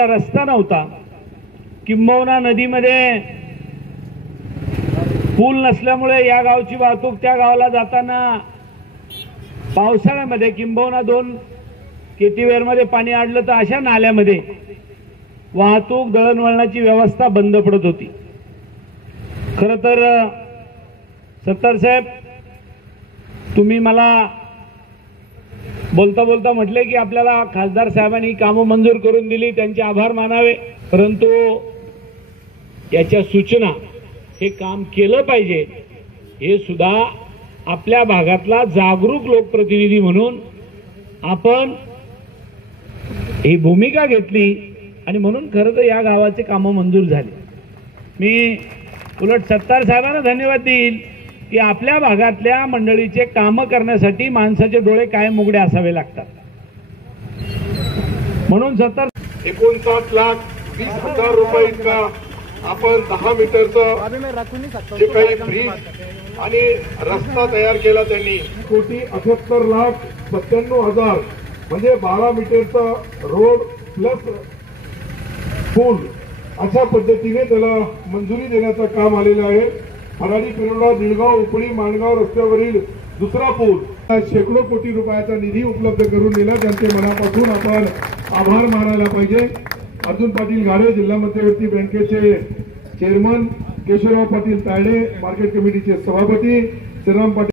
जायला रस्ता नव्हता, किंबहुना नदीमध्ये पूल नसल्यामुळे या गावची वाहतूक त्या गावाला जाताना पावसाळ्यामध्ये किंबहुना 2 केटीवेरमध्ये पाणी अडलं तर अशा नाल्यामध्ये वाहतूक दळणवळणाची व्यवस्था बंद पडत होती। खरं तर सत्तार साहेब, तुम्ही मला बोलता बोलता म्हटले की आपल्याला खासदार साहेबांनी कामं मंजूर करून दिली, त्यांचे आभार मानावे, परंतु याच्या सूचना हे काम केलं पाहिजे हे सुद्धा आपल्या भागातला जागरूक लोकप्रतिनिधी म्हणून आपण ही भूमिका घेतली आणि म्हणून खरं तर या गावाचे कामं मंजूर झाली। मी उलट सत्तार साहेबांना धन्यवाद देईल की आपल्या भागातल्या मंडळीचे कामं करण्यासाठी माणसाचे डोळे कायम उघडे असावे लागतात। म्हणून 59,20,000 रुपये इतका आपण 10 मीटरचं जे काही ब्रिज आणि रस्ता तयार केला त्यांनी, 1,78,97,000 म्हणजे 12 मीटरचा रोड प्लस पूल अशा पद्धतीने त्याला मंजुरी देण्याचं काम आलेलं आहे। हराडी पिरोडा निळगाव उपळी माणगाव रस्त्यावरील दुसरा पूल शेकडो कोटी रुपयाचा निधी उपलब्ध करून दिला, त्यांचे मनापासून आपण आभार मानायला पाहिजे। अर्जुन पाटील गाडे जिल्हा मध्यवर्ती बँकेचे चेअरमन, केशवराव पाटील तायडे मार्केट कमिटीचे सभापती, श्रीराम पाटील